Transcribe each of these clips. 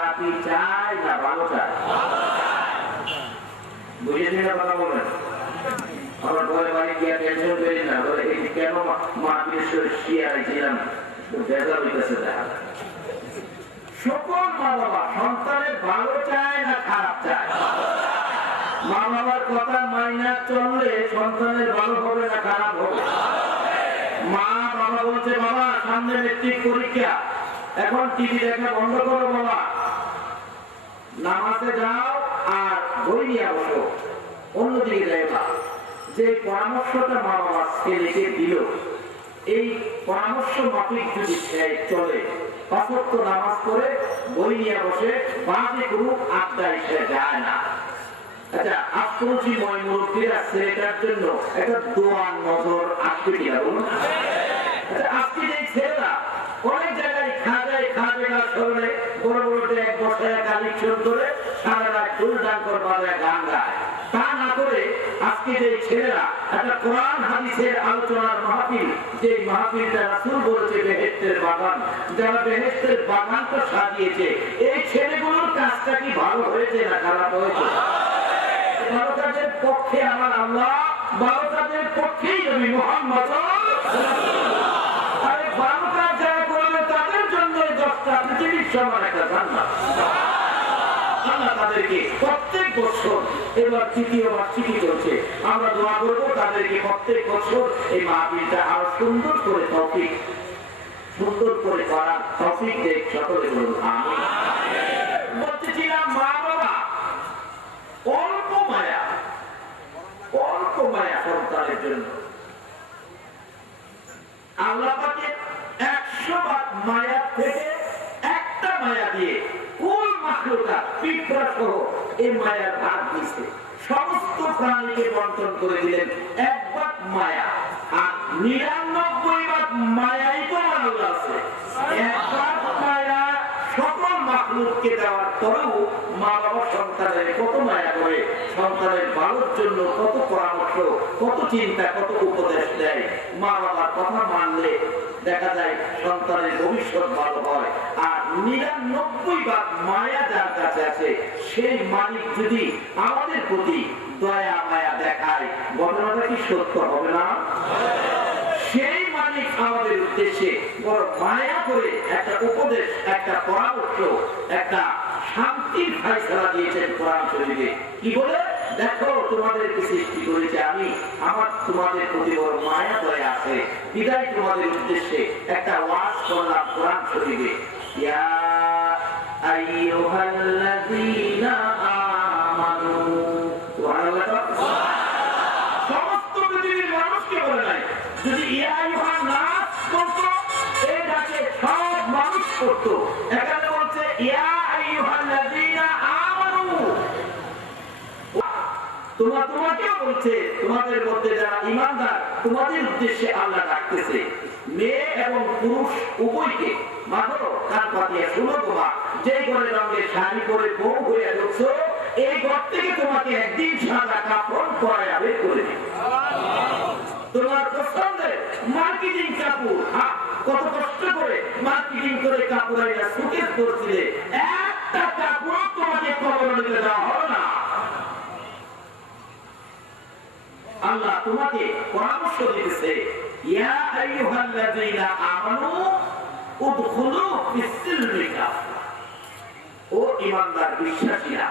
খারাপই চায় না ভালো চায়? বুঝেছি না কথা বলেন? আমার ঘরে বাড়ি গিয়ে টেনশন করি না, বলে এই কেন মাটির শিয়াছিলাম দেখা হইতেছে। দেখা সকল মা বাবা সন্তানের ভালো চায় না খারাপ চায়? মা বাবার কথা মাইনা চললে সন্তানের ভালো হবে না খারাপ হবে? মা বাবা বলছে বাবা সামনে মেট্রিক পরীক্ষা, এখন টিভি দেখা বন্ধ করো বাবা, নামাজে যাও আর বই নিয়ে বসো, অন্যদিকে যাইবা। যে পরামর্শটা মা বাবা ছেলেকে দিল, এই পরামর্শ মাফিক যদি চলে, পাঁচ ওয়াক্ত নামাজ পড়ে বই নিয়ে বসে বাজে করুক, আড্ডায় সে যায় না। আচ্ছা, আক্রোশী ময় মুরব্বীরা ছেলেটার জন্য একটা দোয়ার নজর আসবে কিনা বলুন? আচ্ছা, আজকে যে ছেলেরা অনেক জায়গায় খাজায় খাজা শরণে বড় বড় এক বসায় কালেকশন করে সারা রাত দুল ডান করে গান গায়, তা না করে আজকে যে ছেলেরা একটা কোরআন হাদিসের আলোচনার মাহফিল, যে মাহফিলটা রাসূল বলেছে বেহেশতের বাগান, যারা বেহেশতের বাগানটা সাজিয়েছে, এই ছেলেগুলোর কাজটা কি ভালো হয়েছে না খারাপ হয়েছে? ভালো কাজের পক্ষে আমার আল্লাহ, ভালো কাজের পক্ষেই নবী মুহাম্মদ। আরে ভালো কাজ যারা করবে তাদের জন্য 10টা পৃথিবীর সমান একটা জান্নাত। আল্লাহ তাদেরকে প্রত্যেক বছর, এবার তৃতীয় বার্ষিকী চলছে, আমরা দোয়া করবো তাদেরকে প্রত্যেক বছর এই মাহফিলটা আরো সুন্দর করে তৌফিক, সুন্দর করে করার তৌফিক দেখ সকলে বলুন আমিন। বলতেছিলাম মা বাবা অল্প মায়া, অল্প মায়া সন্তানের জন্য। আল্লাহ পাকে 100 ভাগ মায়া থেকে একটা মায়া দিয়ে কোন মাখলুকাত পিঁপড়া সহ এই মায়ার ভাগ দিয়েছে, সমস্ত প্রাণীকে বন্টন করে দিলেন 1 ভাগ মায়া। আর 99 ভাগ মায়াই তো আল্লাহ আছে। 1 ভাগ মায়া সকল মাখলুককে দেওয়ার পরেও মা বাবা সন্তানের কত মায়া করে, সন্তানের ভালোর জন্য কত পরামর্শ, কত চিন্তা, কত উপদেশ দেয়। মা বাবার কথা মানলে দেখা যায় সন্তানের ভবিষ্যৎ ভালো হয়। আর 99 ভাগ মায়া যার কাছে আছে, সেই মালিক যদি আমাদের প্রতি দয়া মায়া দেখায়, ঘটনাটা কি সত্য হবে না? সেই মালিক আমাদের উদ্দেশ্যে বড় মায়া করে একটা উপদেশ, একটা পরামর্শ, একটা শান্তির ফায়সালা দিয়েছেন কোরআন শরীফে। কি বলে? দেখো তোমাদেরকে সৃষ্টি করেছে আমি, আমার তোমাদের প্রতি বড় মায়া দয়া আছে, বিদায় তোমাদের উদ্দেশ্যে একটা ওয়াজ করলাম কোরআন শরীফে। ইয়া আইয়ুহাল্লাযীনা আমানু, সুবহানাল্লাহ। সমস্ত পৃথিবীর মানুষকে বলে নাই, যদি ইয়া আইয়ুহান নাস বলতো এই ডাকে সব মানুষ করতো। এখানে বলছে ইয়া আইয়ুহাল্লাযীনা আমানু, তোমাকেও বলছে, তোমাদের মধ্যে যারা ঈমানদার, তোমাদের উদ্দেশ্যে আল্লাহ ডাকতেছে। মেয়ে এবং পুরুষ উভয়কে মাত্র কান পাতিয়ে শুনো, তোমা যে ঘরে রঙের শাড়ি পরে বউ হয়ে ঢুকছো, এই ঘর থেকে তোমাকে একদিন সাদা কাপড় পরায় বের করে দিবে। তোমার পছন্দের মার্কেটিং কাপড়, কত কষ্ট করে মার্কেটিং করে কাপড় আইনা সুকেস করছিলে, একটা কাপড় তোমাকে কবর দিতে দেওয়া হবে না। আল্লাহ তোমাকে পরামর্শ দিতেছে, ইয়া আইয়ুহাল্লাযীনা আমানু উদখুলু ফিস-সিলমি কাফা। ও ঈমানদার বিশ্বাসীরা,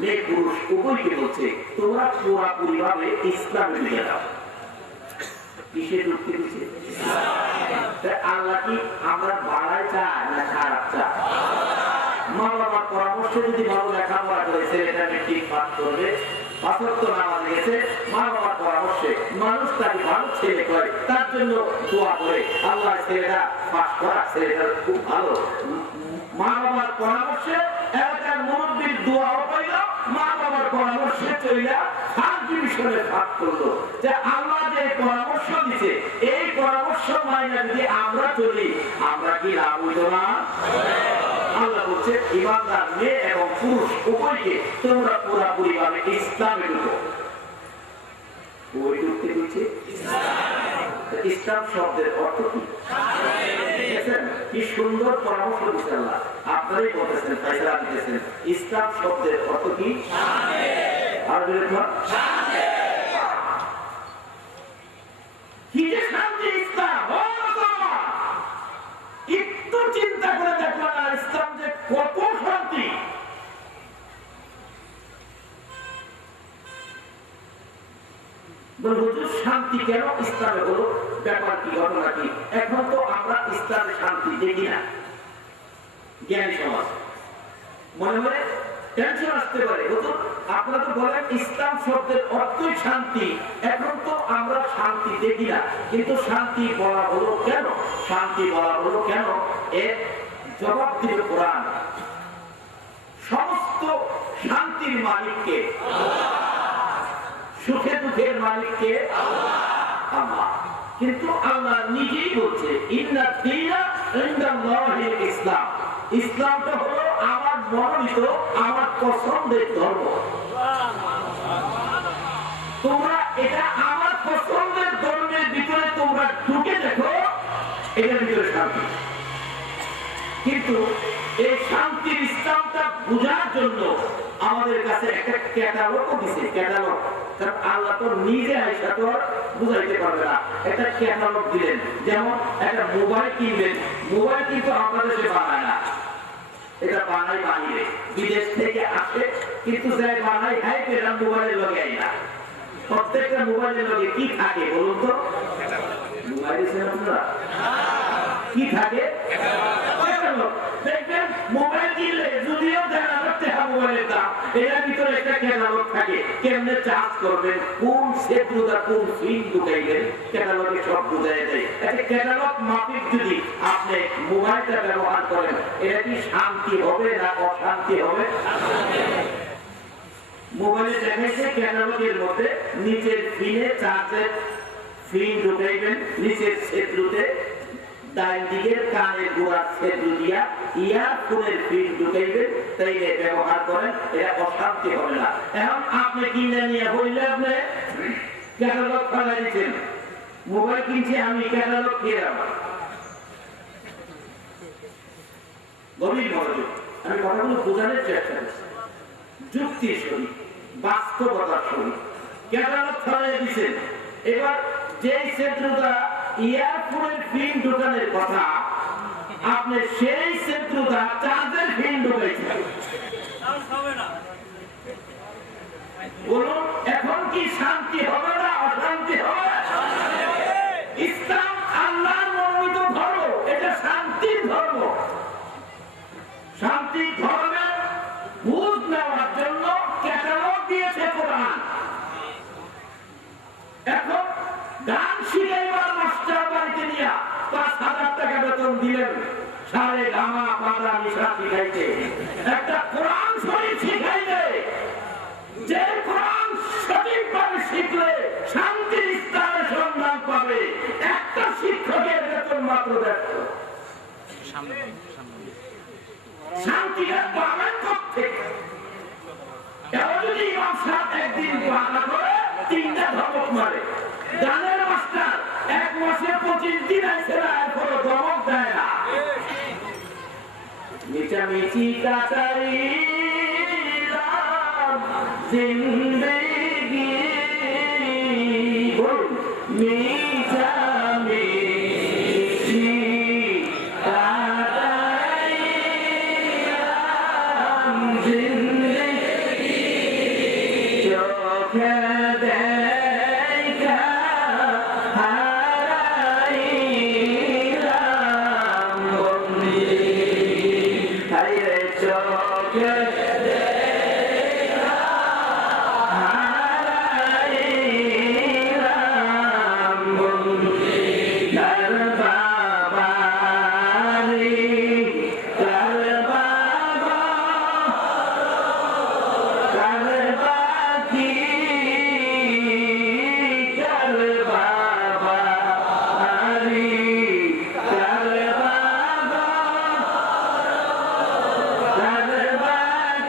মেয়ে পুরুষ উভয়কে বলছে তোমরা পুরোপুরি ভাবে ইসলামে ঢুকে যাও। কিসে ঢুকতে দিচ্ছে? আল্লাহ কি আমরা বাড়ায় চাই না খারাপ চাই? মা বাবার পরামর্শ যদি ভালো লেখাপড়া করে ছেলেটা মেট্রিক পাস করবে, 5 ওয়াক্ত নামাজ গেছে, মা বাবার পরামর্শে মানুষ তাকে ভালো ছেলে করে, তার জন্য দোয়া করে আল্লাহ ছেলেটা পাস করা, ছেলেটা খুব ভালো। মা বাবার পরামর্শে এলাকার মুরব্বীর দোয়াও পাইল, মা বাবার পরামর্শে চইলা ফার্স্ট ডিভিশনে পাস করলো। যে আল্লাহ যে পরামর্শ দিছে, এই পরামর্শ মাইনা যদি আমরা চলি, আমরা কি লাভ হইত না? আল্লাহ বলছে ঈমানদার মেয়ে এবং পুরুষ উভয়কে তোমরা পুরোপুরি ভাবে ইসলামে ঢুকো। ওই ঢুকতে দিচ্ছে ইসলাম শব্দের অর্থ কি? কি সুন্দর পরামর্শ দিচ্ছেন আল্লাহ। আপনারাই বলতেছেন, ফয়সালা দিতেছেন, ইসলাম শব্দের অর্থ কি? আর কি যে শান্তি ইসলাম, একটু চিন্তা করে দেখলো না ইসলাম যে কত শান্তি। শান্তি কেন ইসলামে হলো, ব্যাপার কি, ঘটনা কি? এখন তো আমরা ইসলামে শান্তি দেখি না। জ্ঞানী সমাজ মনে মনে টেনশন আসতে পারে, আপনারা তো বলেন ইসলাম শব্দের অর্থই শান্তি, এখন তো আমরা শান্তি দেখি না, কিন্তু শান্তি বলা হলো কেন? শান্তি বলা হলো কেন? এর জবাব দিল কোরআন। সমস্ত শান্তির মালিককে, সুখে দুঃখের মালিককে আল্লাহ। কিন্তু আল্লাহ নিজেই বলছে ইন্না দীনা ইনদাল্লাহিল ইসলাম, ইসলামটা হলো আমার মনোনীত, আমার পছন্দের ধর্ম। তোমরা এটা আমার পছন্দের ধর্মের ভিতরে তোমরা ঢুকে দেখো, এটার ভিতরে শান্তি। কিন্তু এই শান্তির ইসলামটা বোঝার জন্য আমাদের কাছে একটা ক্যাটালগও দিছে, ক্যাটালগ। কারণ আল্লাহ তো নিজে আইসা তো বুঝাইতে পারবে না, একটা ক্যাটালগ দিলেন। যেমন একটা মোবাইল কিনবেন, মোবাইল কিন্তু আমাদের দেশে বানায় না, এটা বানাই বানিয়ে বিদেশ থেকে আসে, কিন্তু যাই বানাই হাই পেরা মোবাইলের লগে আই না। প্রত্যেকটা মোবাইলের লগে কি থাকে বলুন তো? মোবাইল কি থাকে? দেখবেন মোবাইল কিনলে যদিও মোবাইলের দাম, এর ভিতরে একটা ক্যাটালগ থাকে, কেমনে চার্জ করবেন, কোন সেটুটা কোন ফিন ঢুকাইবেন, ক্যাটালগে সব বুঝাই দেয়। একটা ক্যাটালগ মাফিক যদি আপনি মোবাইলটা ব্যবহার করেন, এটা কি শান্তি হবে না অশান্তি হবে? মোবাইলে দেখাইছে ক্যাটালগের মধ্যে নিচের ফিনে চার্জের ফিন ঢুকাইবেন, নিচের সেটুতে ডাইন দিকের কানের গোড়ার সেটু দিয়া ইয়ারফোনের ফিন ঢুকাইবেন, তাইলে ব্যবহার করেন, এটা অশান্তি হবে না। এখন আপনি কিনে নিয়ে বললে আপনি ক্যাটালগ ফেলাই দিচ্ছেন, মোবাইল কিনছি আমি, ক্যাটালগ খেয়ে আমার গভীর মনোযোগ। আমি কথাগুলো বোঝানোর চেষ্টা করছি যুক্তির সহিত, বাস্তবতার সহিত। ক্যাটালগ ফেলাই দিচ্ছেন, এবার যেই সেটুটা ইয়ারফোনের ফিন ঢোকানোর কথা, আপনি সেই সেটুটা চার্জের ফিন ঢোকাইছেন। বলুন এখন কি শান্তি হবে না অশান্তি হবে? ইসলাম আল্লাহর মনোনীত ধর্ম, এটা শান্তির ধর্ম। শান্তির ধর্মের বুঝ নেওয়ার জন্য ক্যাটালগ দিয়েছে কোরআন। এখন গান শিখাইবার মাস্টার বাড়িতে নিয়ে ৫,০০০ টাকা বেতন দিলেন, সারে গামা পাদা নিশা শিখাইতে। একটা কোরআন শরীফ শিখাইলে, যে কোরআন সঠিকভাবে শিখলে শান্তির ইসলামের সন্ধান পাবে, একটা শিক্ষকের বেতন মাত্র ১৫০। শান্তিটা পাবেন কোথেকে? এবার যদি ইমাম সাহেব একদিন বাধা করে ৩টা ধমক মারে, গানের মাস্টার ১ মাসে ২৫ দিন আইসে না, এরপরও ধমক দেয় না। মিটামিটি কাটাইলাম জিন্দেগি, বলুন মিটামিটি কাটাইলাম জিন্দেগি, চোখে দেখা হারাইলাম বন্দি, হাইরে চোখে দেখা হারাইলাম বন্দি। তার বাবারি, তার বাবা, তার বাকি, তার বাবারি, তার বাবা, তার বাকি,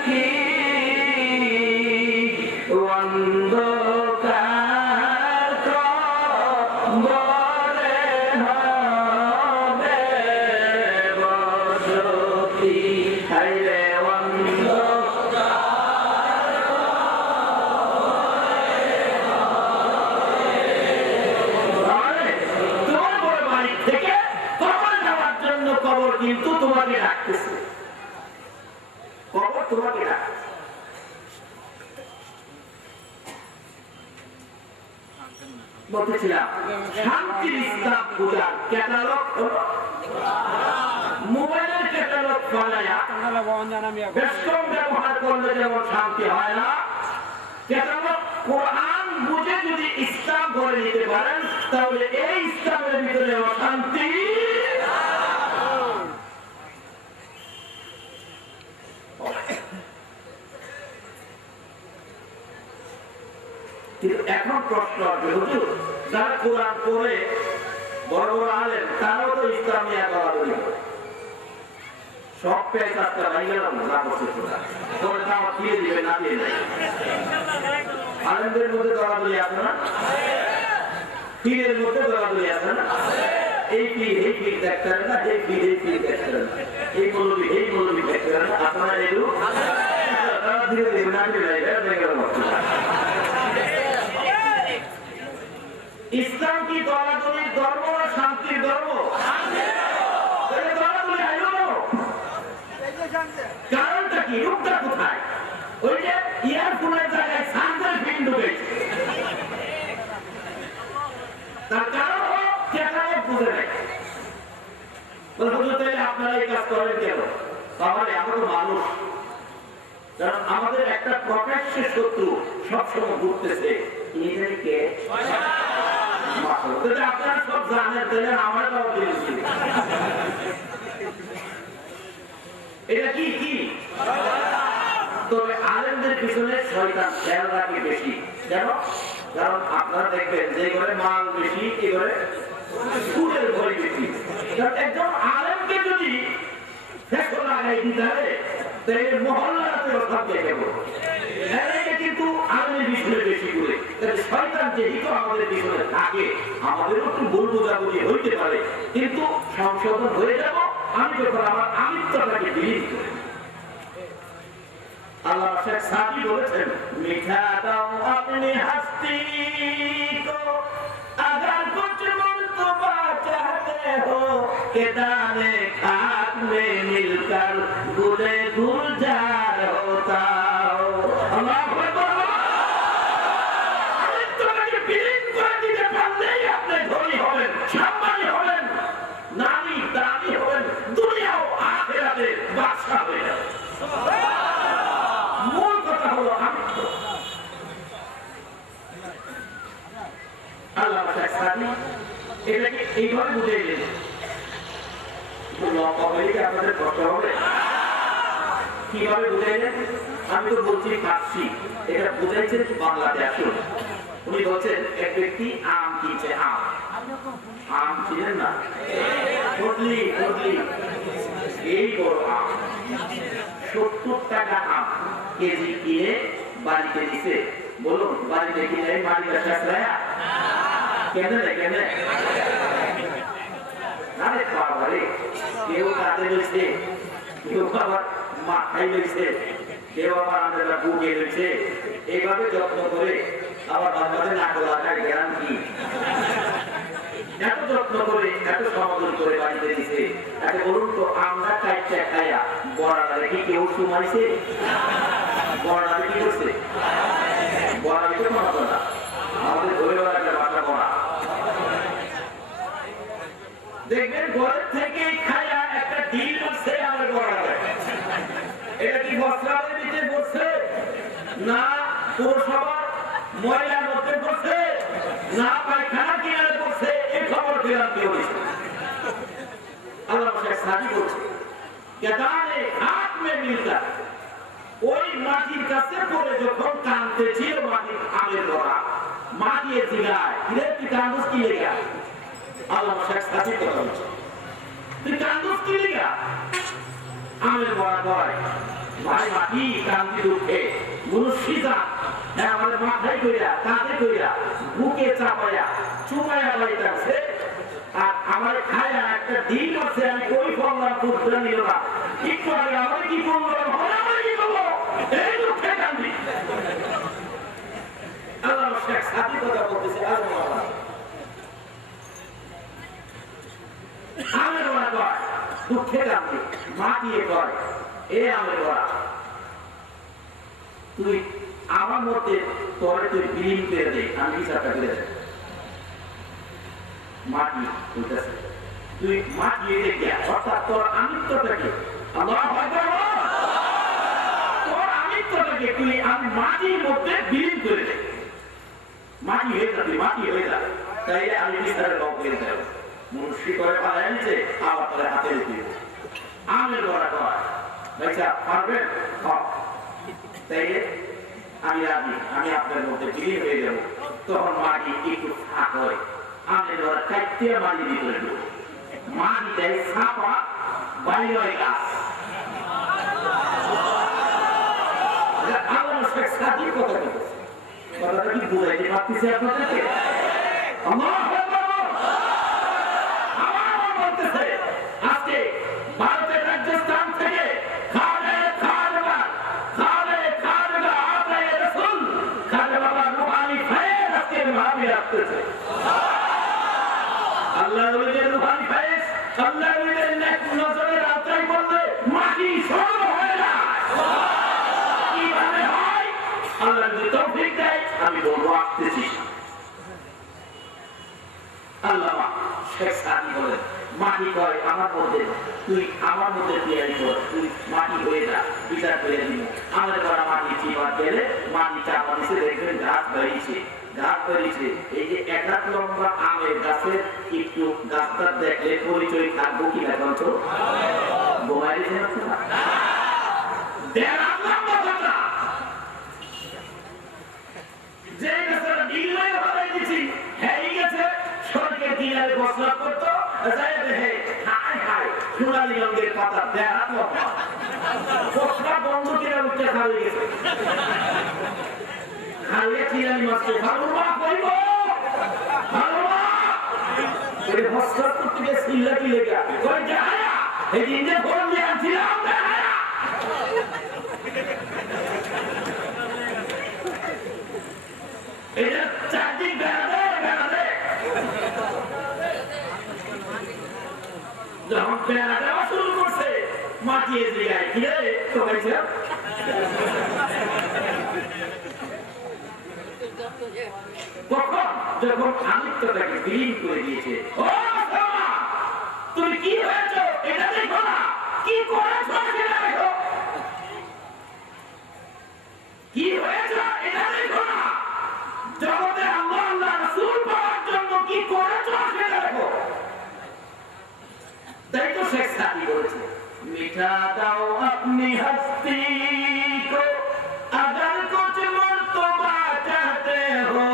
তোমাকে ডাকে। বলতেছিলাম শান্তির ইসলাম পূজার ক্যাটালগ হলো মোবাইলের ক্যাটালগ ফলায়া বেশকম ব্যবহার করলে যেমন শান্তি হয় না, ক্যাটালগ কোরআন বুঝে যদি ইসলাম করে নিতে পারেন তাহলে এই ইসলামের ভিতরে অশান্তি। এখন প্রশ্ন আছে হুজুর, যারা কোরআন পড়ে বড় বড় আলেম তারাও তো ইসলামিয়া বলাবলি সব পেয়ে চারটা ভাই গেলাম না করছে তোমরা আমার দিয়ে দিবে না দিয়ে নাই। আলেমদের মধ্যে দলাদলি আছে না, পীরের মধ্যে দলাদলি আছে না, এই পীর দেখতে পারে না, এই পীর দেখতে পারে না, এই মৌলবী দেখতে পারে না। আপনারা এগুলো তারা ধীরে ধীরে না দিয়ে ইসলাম কি দলাদলির ধর্ম না শান্তির ধর্ম? দলাদলি আইল কারণটা কি, রূপটা কোথায়? ওই যে ইয়ারফোনের জায়গায় সান্দের ফিল্ম ঢুকেছে, তার কারণ হলো ক্যাটালগ বুঝে নেয়। আপনারা এই কাজ করেন কেন? তাহলে আমরা তো মানুষ, কারণ আমাদের একটা প্রকাশ্য শত্রু সবসময় ঘুরতেছে নিজেকে। আপনারা সব জানেন তাহলে আমার তাও দিয়েছি এটা কি কি? তবে আলেমদের পিছনে শয়তান খেয়াল রাখে বেশি, কেন? কারণ আপনারা দেখবেন যে ঘরে মাল বেশি এ ঘরে সুদের ভয় বেশি। একজন আলেমকে যদি ফেসো লাগাই দিতে হবে তাহলে মহল্লাতে অশান্তি কেবল কিন্তু আলেমের পিছনে বেশি করে শয়তান যেহেতু আমাদের পিছনে থাকে আমাদেরও একটু ভুল বোঝাবুঝি হইতে পারে, কিন্তু সংশোধন হয়ে যাব আমি যখন আমার আমিত্বটাকে বিলীন করি। আল্লাহ শেখ সাদি বলেছেন মিঠা দাও আপনি হাস্তি কো अगर कुछ मुर्तबा चाहते हो के दाने खाक में मिलकर गुले गुलजार होता हो। अल्लाह अकबर। আমিত্বটাকে বিলীন করে দিতে পারলেই আপনি ধনী হবেন, সম্মানী হবেন, নামী দামি হবেন, দুনিয়া ও আখিরাতে বাদশা হয়ে যাবেন। মূল কথা হলো আমিত্ব। আল্লাহ এটাকে এইভাবে বুঝে গেলেন, আপনাদের কষ্ট হবে কিভাবে বুঝে গেলেন? আমি তো বলছি ফার্সি, এটা বুঝাইছেন বাংলাতে। আসুন উনি বলছেন এক ব্যক্তি আম কিনছে, আম ছিলেন না ফজলি এই বড় আম 70 টাকা আম কেজি কিনে বাড়িতে দিছে। বলুন বাড়িতে কিনে বাড়িতে শেষরায়া কেন আরে বাবারে, কেউ কাঁদে রয়েছে, কেউ আবার মাথায় রয়েছে, কেউ আবার আমাদের বুকে রয়েছে। এইভাবে যত্ন করে আবার বাচ্চাদের নাক লাগায় জ্ঞান কি এত যত্ন করে এত সমাধান করে বাড়িতে দিছে। তাকে বলুন তো আমরা চাইটা খাইয়া বড়াটা কি কেউ সুমাইছে? বড়াটা কি করছে? বড়া দিতে মানাতো না, আমাদের ধরে বেড়া একটা বাচ্চা বড়া দেখবেন ঘরের থেকে খাইয়া একটা ডিল আসছে আমার বড়া দেয়। এটা কি বস্ত্রালয়ের নিচে বসছে না পৌরসভার ময়লার মধ্যে বসছে না পায়খানা কিনারে বসছে, এই খবর ফেরার কেউ হয়েছে। আল্লাহ শেখ সাদি বলছে কেদানে হাত মে মিলতা, ওই মাটির কাছে পড়ে যখন কানতে ছিল মাটির আমের বড়া, মা দিয়ে জিগায় কিরে তুই কান্দুস কি লেগা? আল্লাহ শেখ সাদি কথা বলছে তুই কান্দুস কি লেগা? আমের বড়া কয় ভাই মাটি কান্দি দুঃখে মনুষ্যিতা আমাদের মাথায় কইরা কাঁধে কইরা বুকে চাপাইয়া চুমাইয়া লাইতাছে, আর আমার খায়া একটা দিন আছে আমি কই ফললাম পুত্রা নিল না, ঠিক করে আমার কি বললাম আমার কি বলবো, এই দুঃখে কান্দি। আল্লাহ শেখ সাদি কথা বলতেছে আমের বড়া কয় দুঃখে কান্দি, মা দিয়ে কয় এ আমের বড়া তুই আমার মধ্যে তোরে তুই বিলীন করে দে, আমি বিচারটা করে দেব। মাটি বলতেছে তুই মাটি এনে গিয়া, অর্থাৎ তোর আমিত্বটাকে আল্লাহু আকবার, তোর আমিত্বটাকে তুই আমি মাটির মধ্যে বিলীন করে দে, মাটি হয়ে যা, তুই মাটি হয়ে যা, তাইলে আমি বিচারের রব করে দেব। মুন্সি করে পালাই আনছে, আবার তাহলে হাতে দিয়ে আমের গড়া কর ভাইসা পারবেন, তাইলে আমি রাজি, আমি আপনার মধ্যে বিলীন হয়ে যাব। তখন মাটি একটু ফাঁক হয়, আমের গড়া কাটতে মাটি ভিতরে ঢুক, মাটি দেয় ছাপা বাইরে হয় গাছ। আল্লাহ শেখ সাদির কথা বলতেছে, কথাটা কি বুঝাইতে পারতেছে আপনাদেরকে? আজকে ভারতের রাজস্থান থেকে আল্লাহ রুহানি ফায়েজ, আল্লাহ নজরের আওতায় পড়লে মাটি সরল হয়ে যায়। কিভাবে হয়? আল্লাহ যদি তৌফিক দেয় আমি বলবো আসতেছি। আল্লাহ শেখ সাদি বলেন মাটি কয় আমার মধ্যে, তুই আমার মধ্যে তৈরি কর, তুই মাটি হয়ে যা, বিচার করে দিব। আমাদের করা মাটি চিপা গেলে মাটি চাপা দিচ্ছে, দেখবেন গাছ বেরিয়েছে, গাছ বেরিয়েছে। এই যে এক হাত লম্বা আমের গাছের একটু গাছটা দেখলে পরিচয় থাকবো কি না? তো বোমাই যে গাছের ডিল হয়ে দিচ্ছি হ্যাঁ গেছে, সরকে দিনের ঘোষণা করতো সোনালী রঙের পাতা দেড় ঘোষণা বন্ধ কিনা উঠতে খাওয়া গেছে, খাইয়ে চিরানি মাছকে ভালো মা করিব ভালো মা ঘোষণা করতে গিয়ে সিল্লা কি লেগা কই যায় এই দিন যে ফোন দিয়ে আনছিলাম এটা চারদিক বেড়াতে বেড়াতে যখন বেড়া দেওয়া শুরু করছে মাটি এসে গায়ে কি রে কমাইছে, কখন যখন আমিত্বটাকে বিলীন করে দিয়েছে। ও তুমি কি হয়েছো এটা দেখো না, কি করেছো সেটা দেখো, কি হয়েছো এটা দেখো না, জগতে আল্লাহ আল্লাহ রাসূল পাওয়ার জন্য কি করেছো সেটা দেখো। তাই তো শেখ সাদি বলেছে মিঠা দাও আপনি হস্তি কো अगर कुछ मर्तबा चाहते हो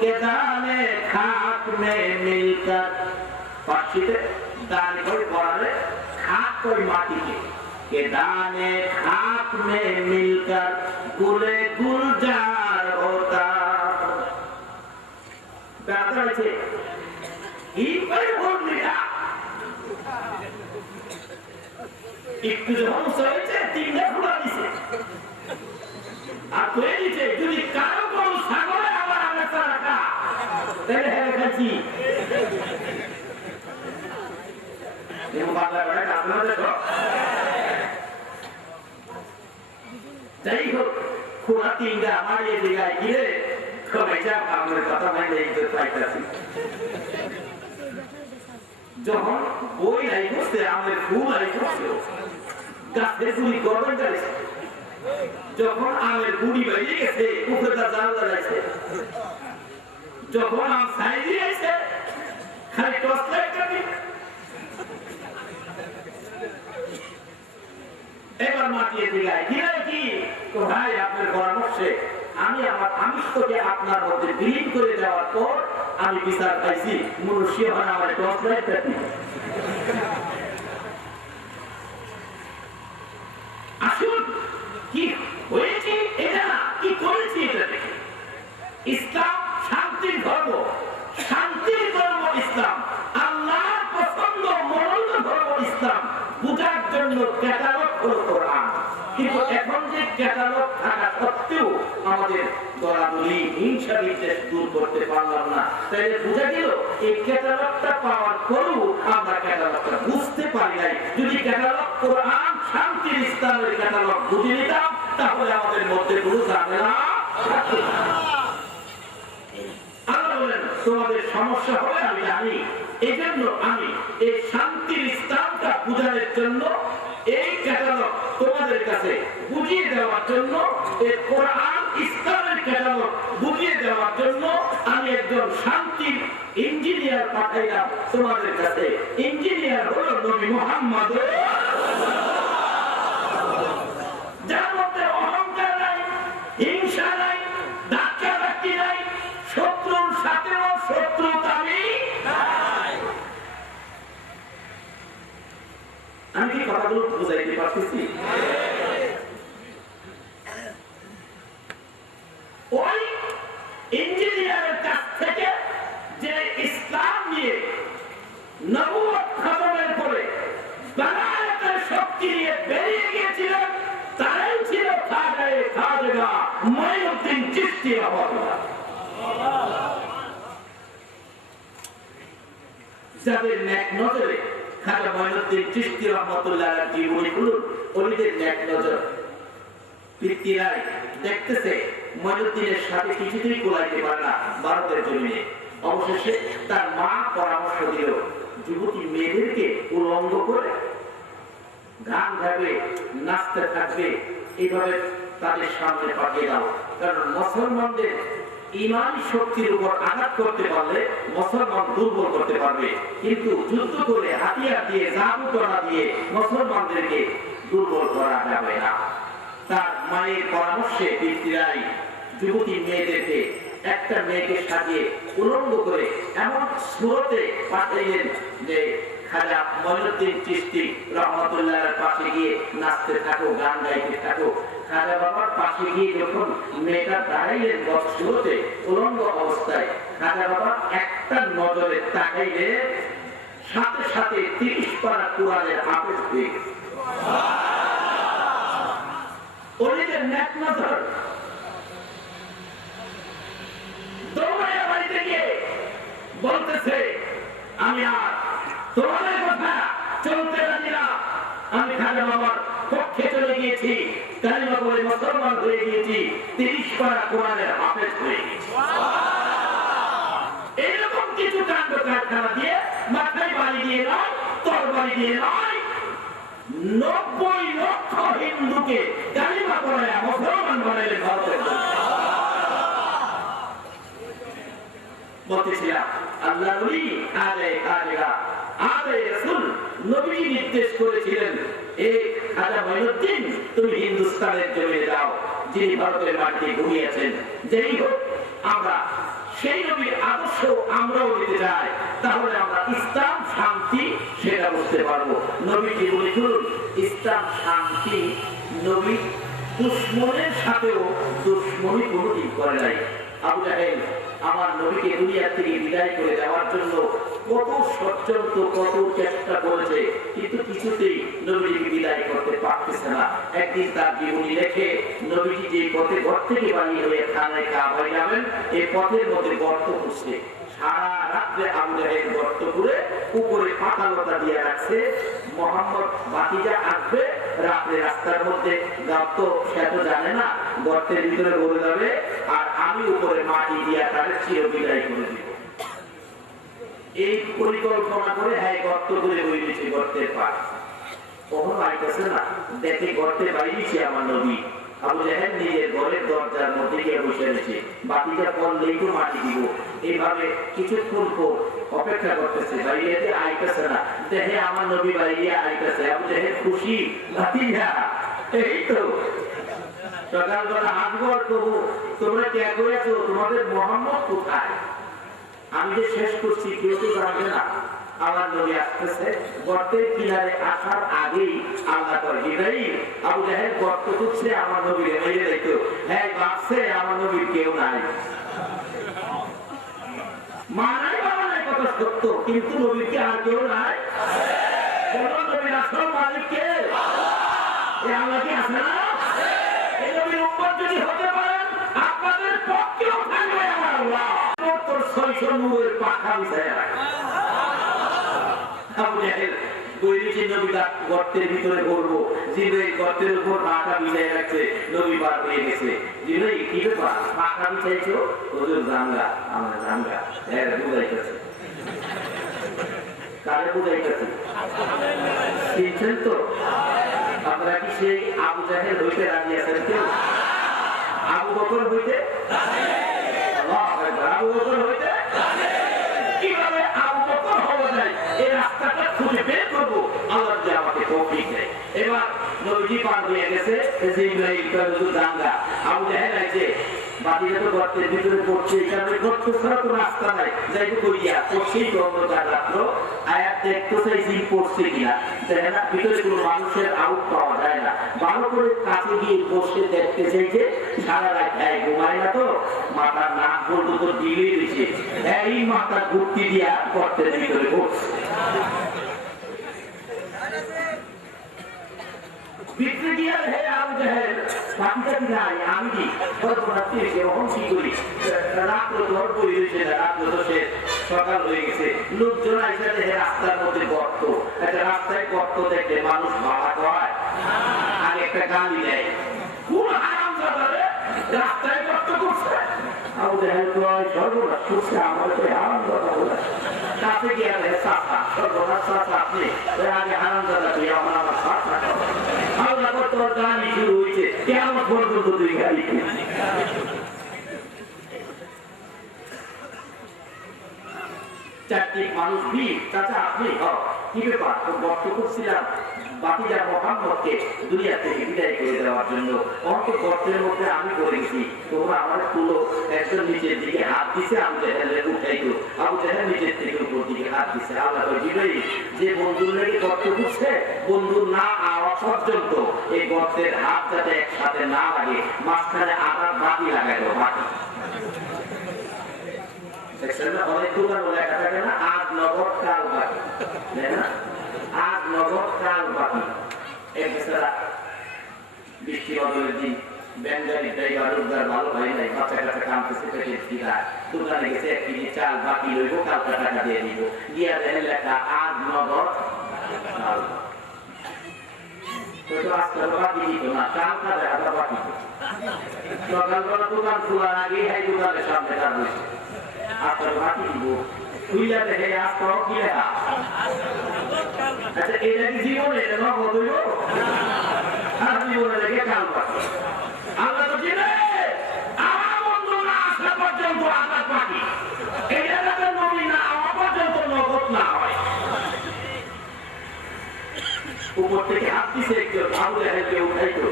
कि दाने खाक में मिलकर, पक्षीते दाने कोई बोले खाक कोई माटी के दाने खाक में मिलकर गुले गुलजार होता। बेहतर है ही कोई बोल दिया একটু যখন সরেছে তিনটা ফুলা দিছে আর তুই দিছে, যদি কারো কোনো সাগরে আবার আমরা রাখা তাহলে হেরে খাচ্ছি। যাই হোক খোলা তিনটা আমার এই জায়গায় গিয়ে আমার কথা মাইলে পাইতেছি। যখন বই নাই করছে আমাদের ফুল নাই করছে গাছের গুড়ি গরম যাচ্ছে, যখন আমের গুড়ি বেরিয়ে গেছে উপরে তার জাল দাঁড়াইছে, যখন আম সাই দিয়েছে খালি টস লাইট কাটি, এবার মাটিয়ে দিলাই কি তো ভাই আপনার পরামর্শে আমি আমার আমিষকে আপনার মধ্যে বিলীন করে দেওয়ার পর আমি বিচার পাইছি মনুষ্য হয় আমার টস লাইট কাটি। আসুন কি হয়েছে এটা না, কি করেছি এটা দেখে। ইসলাম শান্তির ধর্ম, শান্তির ধর্ম ইসলাম, আল্লাহর পছন্দ মনোনীত ধর্ম ইসলাম। বুঝার জন্য ক্যাটালগ হলো কোরআন, কিন্তু এখন যে ক্যাটালগ থাকা সত্ত্বেও আমাদের দলাদলি হিংসা বিদ্বেষ দূর করতে পারলাম না, তাহলে বুঝা গেল এই ক্যাটালগটা পাওয়ার পরেও আমরা ক্যাটালগটা বুঝতে পারি নাই। যদি ক্যাটালগ কোরআন শান্তির ইসলামের ক্যাটালগ বুঝে নিতাম তাহলে আমাদের মধ্যে কোনো ঝামেলা থাকবে না। আল্লাহ বলেন তোমাদের সমস্যা হবে আমি জানি, এই জন্য আমি এই শান্তির ইসলামটা বুঝানোর জন্য এই ক্যাটালগ তোমাদের কাছে বুঝিয়ে দেওয়ার জন্য, এই কোরআন ইসলামের ক্যাটালগ বুঝিয়ে দেওয়ার জন্য আমি একজন শান্তির ইঞ্জিনিয়ার পাঠাইলাম তোমাদের কাছে। ইঞ্জিনিয়ার হলো নবী মুহাম্মদ, যার মধ্যে অহংকার নাই, হিংসা নাই, ধাক্কাধাক্কি নাই, শত্রুর সাথেও শত্রুতামি নাই। আমি কি কথাগুলো বুঝাইতে পারতেছি? ওই ইঞ্জিনিয়ারের কাছ থেকে যে ইসলাম নিয়ে নবুয়ত খতমের পরে বেলায়েতের শক্তি নিয়ে বেরিয়ে গিয়েছিলেন, তারাই ছিল খাজা মুঈনুদ্দিন চিশতি রাহমাতুল্লাহ। যাদের নেক নজরে খাজা মুঈনুদ্দিন চিশতি রাহমাতুল্লাহর জীবনীগুলো ওদের নেক নজর, পিতৃরাই দেখতেছে মুঈনুদ্দিনের সাথে কিছুতেই কোলাইতে পারে না ভারতের জমিনে। অবশেষে তার মা পরামর্শ দিল, যুবতী মেয়েদেরকে উলঙ্গ করে গান গাবে, নাচতে থাকবে, এইভাবে তাদের সামনে পাঠিয়ে দাও। কারণ মুসলমানদের ঈমান শক্তির উপর আঘাত করতে পারলে মুসলমান দুর্বল করতে পারবে, কিন্তু যুদ্ধ করে হাতিয়ার দিয়ে জাদুটনা দিয়ে মুসলমানদেরকে দুর্বল করা যাবে না। তার মায়ের পরামর্শে পিতৃরাই যুবতী মেয়েদেরকে একটা মেয়েকে সাজিয়ে উলঙ্গ করে এমন সুরতে পাঠাইলেন যে খাজা মুঈনুদ্দিন চিশতি রাহমাতুল্লাহর পাশে গিয়ে নাচতে থাকো, গান গাইতে থাকো। খাজা বাবার পাশে গিয়ে যখন মেয়েটা দাঁড়াইলেন সুরতে উলঙ্গ অবস্থায়, খাজা বাবা একটা নজরে তাকাইলে সাথে সাথে 30 পারা কোরআনের হাফেজ হয়ে গেছে। ওদের নেক নজর দৌড়াইয়া বাড়িতে গিয়ে বলতেছে, আমি আর তোমাদের কথা চলতে রাজি না, আমি খাজা বাবার পক্ষে চলে গিয়েছি, কালিমা পড়ে মুসলমান হয়ে গিয়েছি, 30 পারা কোরআনের হাফেজ হয়ে গেছি। এরকম কিছু কাণ্ড কারখানা দিয়ে মাথায় বাড়ি দিয়ে নয়, তরবারি দিয়ে নয়, 90 লক্ষ হিন্দুকে কালিমা পড়ে মুসলমান বানাইলে ভারতের। বলতেছিলাম আল্লাহর ওলি আলে খাজা আলে রাসূল নবী নির্দেশ করেছিলেন, এই খাজা মুঈনুদ্দিন তুমি হিন্দুস্তানের জমিনে যাও, যিনি ভারতের মাটিতে ঘুমিয়েছেন। যেই হোক আমরা সেই নবীর আদর্শ আমরাও নিতে চাই, তাহলে আমরা ইসলাম শান্তি সেটা বুঝতে পারবো। নবী জীবনী করুন ইসলাম শান্তি। নবী দুশ্মনের সাথেও দুশ্মনী কোনোদিন করে নাই। আবু জাহেল আমার নবীকে দুনিয়া থেকে বিদায় করে দেওয়ার জন্য কত ষড়যন্ত্র, কত চেষ্টা করেছে, কিন্তু কিছুতেই নবীকে বিদায় করতে পারতেছে না। একদিন তার জীবনী লেখে, নবীজি যে পথে ঘর থেকে বাড়ি হয়ে খানায় কাবায় যাবেন, এই পথের মধ্যে গর্ত করছে। সারা রাত্রে আবু জাহেল গর্ত করে উপরে পাতা লতা দিয়ে রাখছে, মোহাম্মদ বাতিজা আসবে রাত্রে রাস্তার মধ্যে, গর্ত সে তো জানে না, গর্তের ভিতরে বলে যাবে, আর আমি উপরে মাটি দিয়ে তার চির বিদায় করে দিব। এই পরিকল্পনা করে হ্যাঁ গর্ত করে বই দিয়েছে গর্তের পাশ। কখনো আইতেছে না, দেখে গর্তে বাইরেছে আমার নবী। আবু জাহেল নিজের ঘরের দরজার মধ্যে গিয়ে বসে রয়েছে, বাতিটা পড়লেই তো মাটি দিব। এইভাবে কিছুক্ষণ পর অপেক্ষা করতেছে, বাইরে আইতেছে না, দেখে আমার নবী বাইরে আইতেছে। আবু জাহেল খুশি, বাতিজা এই তো সকালবেলা হাতগড় করবো, তোমরা ত্যাগ করেছো, তোমাদের মোহাম্মদ কোথায়? আমি যে শেষ করছি কেউ তো জানবে না। আমার নবী আসতেছে, গর্তের কিনারে আসার আগেই আল্লাহ করে জিবরাইল আবু জাহেল গর্ত খুঁজছে, আমার নবীর মেরে দেখো, হ্যাঁ ভাবছে আমার নবীর কেউ নাই। মা নাই বাবা নাই কথা সত্য, কিন্তু নবীর কি আর কেউ নাই? বলো নবীর আসল মালিক কে? আল্লাহ কি আছে না? এই নবীর উম্মত যদি হতে পারেন, আপনাদের পক্ষেও থাকবে আমার আল্লাহ। তোর 600 নূরের পাখা বিছায়া রাখে। আবু জাহেল বইরিচি নবীটা গর্তের ভিতরে ঘুরবো, জিবরাইল গর্তের উপর পাখা বিছাই রাখছে, নবী পার হয়ে গেছে। জিবরাইল কি ব্যাপার, পাখা বিছাইছো? হুজুর জানগা, আমরা জানগা। এর বুঝাইতেছে, কারে বুঝাইতেছে? চিনছেন তো? আপনারা কি সেই আবু জাহেল হইতে রাজি আছেন কেউ? আবু বকর হইতে? আবু বকর হইতে? কিভাবে আবু বকর হওয়া যায় এই রাস্তাটা খুঁজে বের করবো, আল্লাহ যে আমাকে তৌফিক দেয়। এবার নবীজি পার হয়ে গেছে, জিবরাইল কয় হুজুর জানগা। আবু জাহেল আছে বাতিটা তো গর্তের ভিতরে পড়ছে, এই কারণে গর্ত ছাড়া কোনো রাস্তা নাই, যাইতে করিয়া পড়ছেই তো অন্ধকার রাত্র। আয়াত দেখতে চাইছি পড়ছে কিনা, দেখে না ভিতরে কোনো মানুষের আউট পাওয়া যায় না। ভালো করে কাছে গিয়ে বসে দেখতে চাইছে, সারা রাত ঘুমায় না তো, মাথার নাক পর্যন্ত দিলে দিচ্ছে, এই মাথার ঘুরতি দিয়া গর্তের ভিতরে পড়ছে। ভিতরে গিয়া হে আবু জাহেল বাকিটা নাই, আমি কি সর্বরাত্রি এরকম কি করি, রাত্র ধর বই হয়েছে না, রাত্র তো শেষ, সকাল হয়ে গেছে। লোকজন আইসা দেখে রাস্তার মধ্যে গর্ত, একটা রাস্তায় গর্ত দেখলে মানুষ ভাড়া হয়, আগে একটা গালি দেয়, কোন হারামজাদা রে রাস্তায় গর্ত করছে। আবু জাহেল কয় সর্বনাশ করছে, আমার তো হারামজাদা বলে। কাছে গিয়া দেখে চাচা, সর্বনাশ চাচা আপনি আগে হারামজাদা তুই আমার আমার চাচা। আল্লাহ তোর গালি শুরু হয়েছে, কেমন পর্যন্ত তুই গালি। চারটি মানুষ ভিড়, চাচা আপনি কি ব্যাপার? তো গর্ত করছিলাম বাতিজা মোহাম্মদকে দুনিয়া থেকে বিদায় করে দেওয়ার জন্য, অন্ত গর্তের মধ্যে আমি করে গেছি, তোমরা আমার তুলো। একজন নিচের দিকে হাত দিছে, আবু জাহেলের উঠাইতো, আবু জাহেল নিচের থেকে উপর দিকে হাত দিছে। আল্লাহ জিবরাইল যে বন্ধুর লেগে গর্ত করছে, বন্ধু না আওয়া পর্যন্ত এই গর্তের হাত যাতে একসাথে না লাগে, মাঝখানে আবার বাতি লাগাইলো, বাতি। অনেক দোকান বলে একটা থাকে না, আজ নগদ কাল বাকি, আজ নগদ কাল বাকি। এক বেচারা বৃষ্টি বদলের দিন, ব্যাঙ্গালি ড্রাইভার রোজগার ভালো হয় নাই, বাচ্চা কাছে কামতেছে, পেটের খিদা, দোকানে গেছে 1 কেজি চাল বাকি লইব, কালকে টাকা দিয়ে দিব, গিয়া দেখেন লেখা আজ নগদ কাল। আজকাল বাকি দিত না, কালকা দেখা বাকি। সকালবেলা দোকান খোলার আগে এই দোকানের সামনে দাঁড়িয়ে আপনার বাকি দিব, খুইলা দেখে আজকাল কি লেখা। আচ্ছা এটা কি জীবনে এটা নগদ হইল? আর জীবনে দেখে কাল বাকি। আল্লাহ তো চিনে আমার বন্ধু না আসা পর্যন্ত আজাদ বাকি, এটা যাতে নবী না হওয়া পর্যন্ত নগদ না হয়। উপর থেকে হাত দিছে একজন, আবু জাহেলকে উঠাইতো,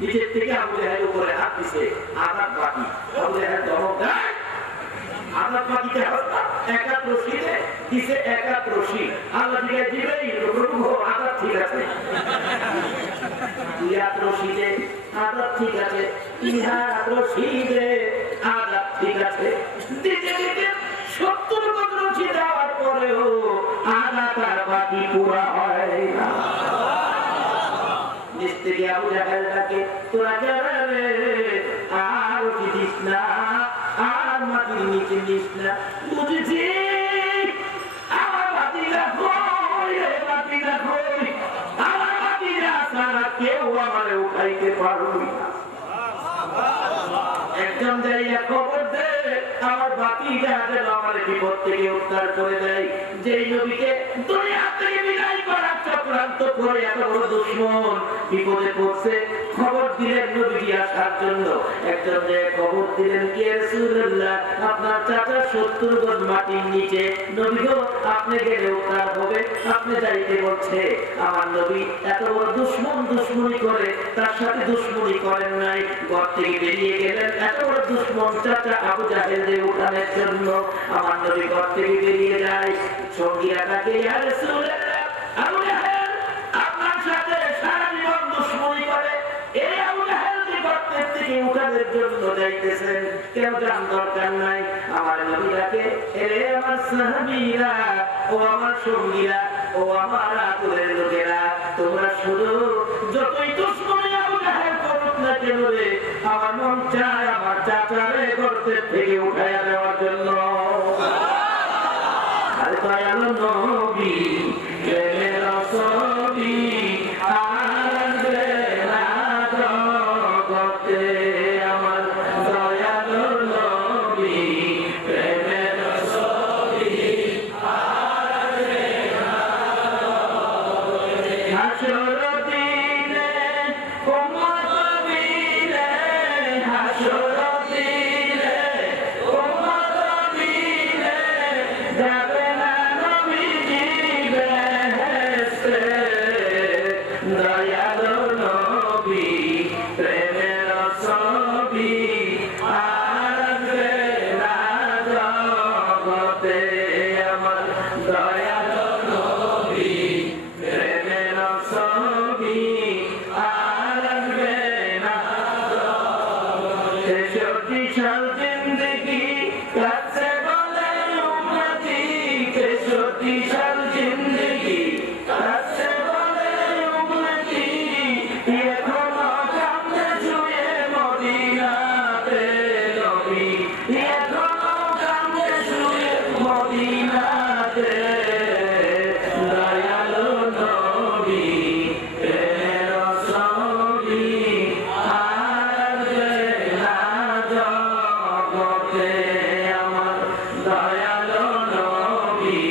নিচের থেকে আবু জাহেল উপরে হাত দিছে, আজাদ বাকি। আবু জাহেল ধমক দেয়, আজাদ বাকিতে একাত রশিদে দিছে, একাত রশি। আল্লাহ জিজ্ঞাসা জিবরাইল প্রভু আজাদ ঠিক আছে, ইয়াত রশিদে আজাদ ঠিক আছে, ইহাত রশিদে আজাদ ঠিক আছে। দিতে দিতে 70 গজ রশি দেওয়ার পরেও আজাদ আর বাকি পুরা হয় না। নিচ থেকে আবু জাহেলটাকে তোরা যাবে আর রশি দিস না, আর মাটির নিচে নিস না, বুঝেছি আমার বাতিরা কই, বাতিরা কই, আমার বাতিরা ছাড়া কেউ আমার উঠাইতে পারবি না। একজন যাইয়া খবর দে আমার বাতিরা যেন আমার বিপদ থেকে উদ্ধার করে দেয়। যেই নবীকে দুনিয়া থেকে বিদায় করার চক্রান্ত করে এত বড় দুশমন বিপদে পড়ছে, খবর দিলেন নবীজি আসার জন্য। একজন যে খবর দিলেন কে রাসূলুল্লাহ আপনার চাচা 70 গজ মাটির নিচে, নবী গো আপনি গেলে উদ্ধার হবে, আপনি যাইতে বলছে। আমার নবী এত বড় দুশমন দুশমনি করে, তার সাথে দুশমনি করেন নাই, ঘর থেকে বেরিয়ে গেলেন এত বড় দুশমন চাচা আবু জাহেলকে উঠানোর জন্য। আমার নবী ঘর থেকে বেরিয়ে যায়, সঙ্গীরা তাকে ইয়া রাসূলুল্লাহ আবু জাহেল আপনার সাথে সারা জীবন দুশমনি করে, এই আবু জাহেলকে ঘর থেকে উঠানোর জন্য যাইতেছেন, কেউ জান দরকার নাই। আমার নবীটাকে এরে আমার সাহাবীরা, ও আমার সঙ্গীরা, ও আমার আদরের লোকেরা, তোমরা শুধু যতই দুশমনি আবু জাহেল করুক না কেন রে, আমার মন চায় আমার চাচারে গর্তের থেকে উঠাইয়া দেওয়ার জন্য। আরে দয়ালু নবী প্রেমের ছবি, আর জগতে আমার দয়ালু নবী প্রেমের ছবি হাসর দিনে উম্মত বিনে হাসর দিনে উম্মত বিনে যাবে না নবীজি বেহেশতে দয়ালু নবী প্রেমের ছবি আসবে না জগতে আমার দয়ালু নবী প্রেমের ছবি আসবে না জগতে 63 সাল জিন্দেগি কাছে বলে উম্মতি 63 সাল জিন্দেগি কাছে বলে উম্মতি এখনো কান্দে শুয়ে মদিনাতে নবী এখনো কান্দে শুয়ে মদিনাতে দয়ালু নবী প্রেমের ছবি আসবে না জগতে আমার দয়ালু নবী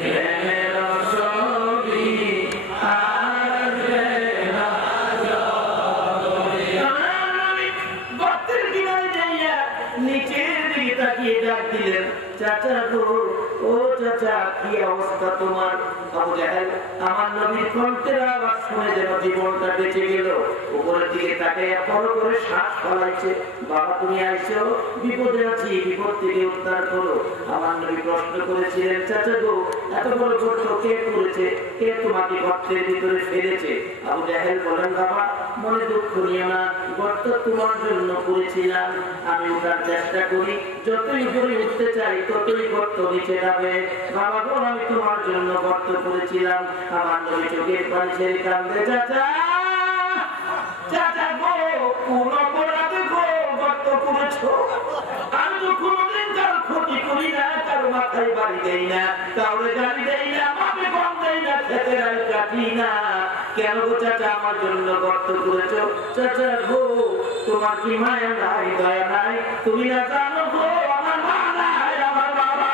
প্রেমের ছবি আসবে না জগতে আমার নবী গর্তের কিনারে যাইয়া নিচের দিকে তাকিয়ে ডাক দিলেন চাচা গো ও চাচা কি অবস্থা তোমার আবু জাহেল আমার নবীর কণ্ঠের আওয়াজ শুনে যেন জীবনটা বেঁচে গেল উপরের দিকে তাকিয়ে বড় করে শ্বাস ফলাইছে বাবা তুমি আইছো বিপদে আছি বিপদ থেকে উদ্ধার করো আমার নবী প্রশ্ন করেছিলেন চাচা গো এত বড় গর্ত কে করেছে কে তোমাকে গর্তের ভিতরে ফেলেছে আবু জাহেল বলেন বাবা মনে দুঃখ নিও না গর্ত তোমার জন্য করেছিলাম আমি ওঠার চেষ্টা করি যতই উপরে উঠতে চাই ততই গর্ত নিচে যাবে বাবা গো আমি তোমার জন্য গর্ত করেছিলাম আমার নবী চোখের পানি ছেড়ে কাঁদে চাচা চাচা গো কোন অপরাধে গো গর্ত করেছো আমি তো কোনোদিন কারো ক্ষতি করি না কারো মাথায় বাড়ি দেই না কাউরে গাড়ি দেই না মাপে কম দেই না খেতে রাই কাটি না কেন গো চাচা আমার জন্য গর্ত করেছো চাচা গো তোমার কি মায়া নাই দয়া নাই তুমি না জানো গো আমার মা নাই আমার বাবা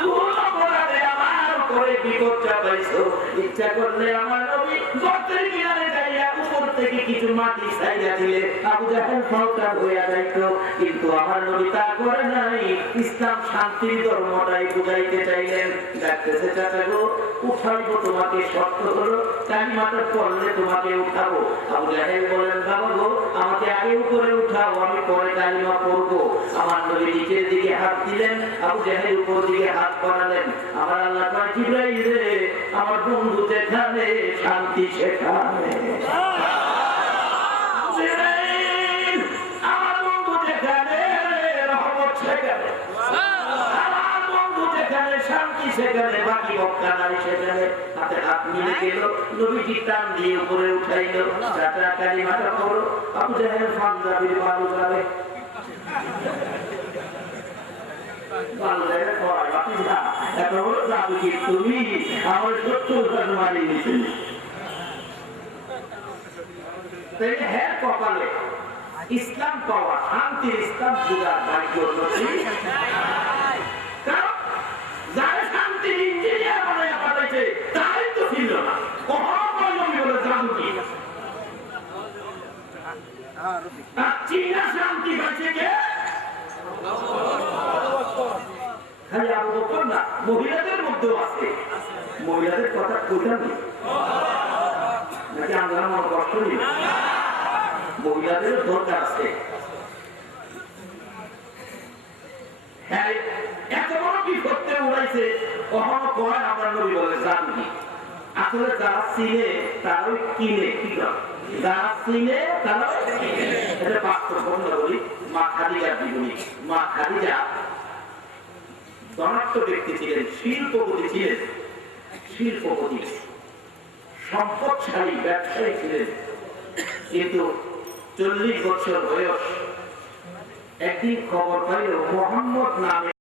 কোন অপরাধে আমার উপরে বিপদ চাপাইছো ইচ্ছা করলে আমার নবী গর্তের কিনারে যাইয়া উপর থেকে কিছু মাটি ছাইড়া দিলে আবু জাহেল ফাউটা হইয়া যাইতো কিন্তু আমার নবী তা করে নাই ইসলাম শান্তির ধর্মটাই বুঝাইতে চাইলেন ডাকতেছে চাচা গো উঠাইবো তোমাকে শর্ত হলো কালিমাটা পড়লে তোমাকে উঠাবো আবু জাহেল বলেন বাবা গো আমাকে আগে উপরে উঠাও আমি পরে কালিমা পড়বো আমার নবী নিচের দিকে হাত দিলেন আবু জাহেল উপর দিকে হাত বাড়ালেন আমার আল্লাহ কয় জিবরাইল রে আমার বন্ধু যেখানে শান্তি সেখানে জিবরাইল আমার বন্ধু যেখানে রহমত সেখানে আমার বন্ধু যেখানে শান্তি সেখানে বাকি বক্কা নাই সেখানে হাতে হাত মিলে গেল নবীজি টান দিয়ে উপরে উঠাইল চাচা কালিমাটা পড়ো আবু জাহেল পাঞ্জাবির বালু যাবে তুমি আমার শত্রু মারি নিতে হ্যাঁ কপালে ইসলাম পাওয়া শান্তির ইসলাম যুগার ভাগ্য যারা শান্তির ইঞ্জিনিয়ার বানায় পাঠাইছে তাই তো ছিল না চীনা শান্তি পাইছে কে খালি আবু বকর না মহিলাদের মধ্যেও আছে মহিলাদের কথা কোথায় নাকি আমরা মনে কষ্ট নেই মহিলাদের দরকার আছে হ্যাঁ এত বড় বিপদে উড়াইছে কখনো কয় আমরা নবী বলে জানি আসলে যারা চিনে তারাও কিনে কি যারা চিনে তারাও এটা বাস্তব বন্ধ করি মা খাদিজা জীবনী মা খাদিজা ধনাত্ম ব্যক্তি ছিলেন শিল্পপতি ছিলেন শিল্পপতি সম্পদশালী ব্যবসায়ী ছিলেন কিন্তু 40 বছর বয়স একদিন খবর পাইল মোহাম্মদ নামে